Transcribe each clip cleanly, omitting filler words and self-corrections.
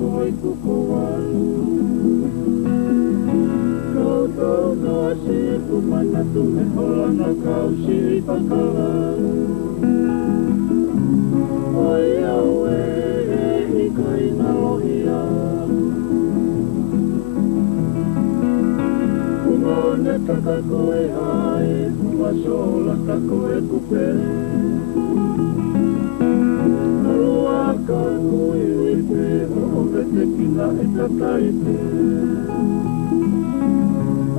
koi kukuai. Kau tau noa si kumana tu me hola na kau si pakalai. Oi au e hi kai na lohia. Kumone taka koe hae, kumasola ka koe kupe. Alua ka kui uipe, o me te kina e tataite.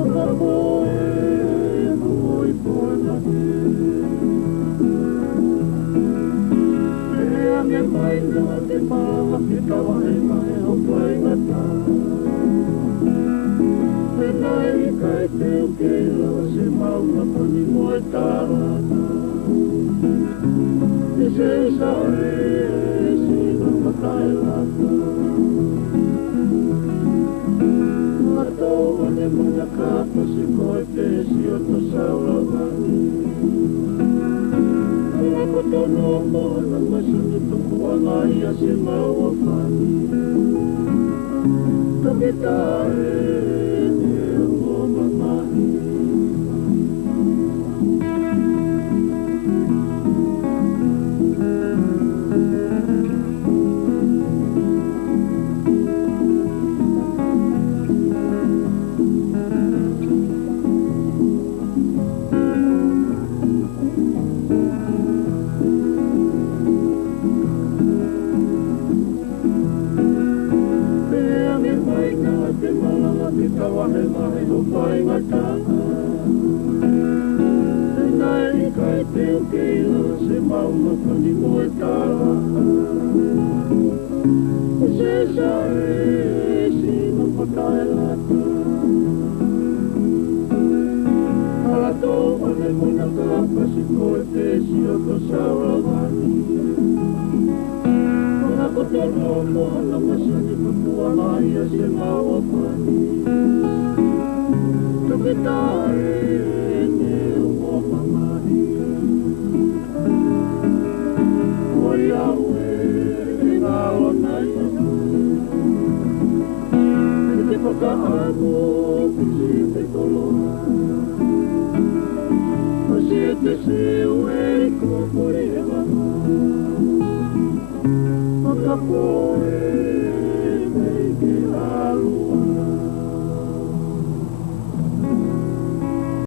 Alamoe, moi poena te. Pea me mai na te maa, ke tawa e mai o pai ngata. Penai kai te ukelo se mauna poni moe tarata. E se sae si no matai lata. Mato ane muna kapa se koe pesi o to saura vani. Lako tono mona masani tuku angai a se maua vani. Toke tae Siete se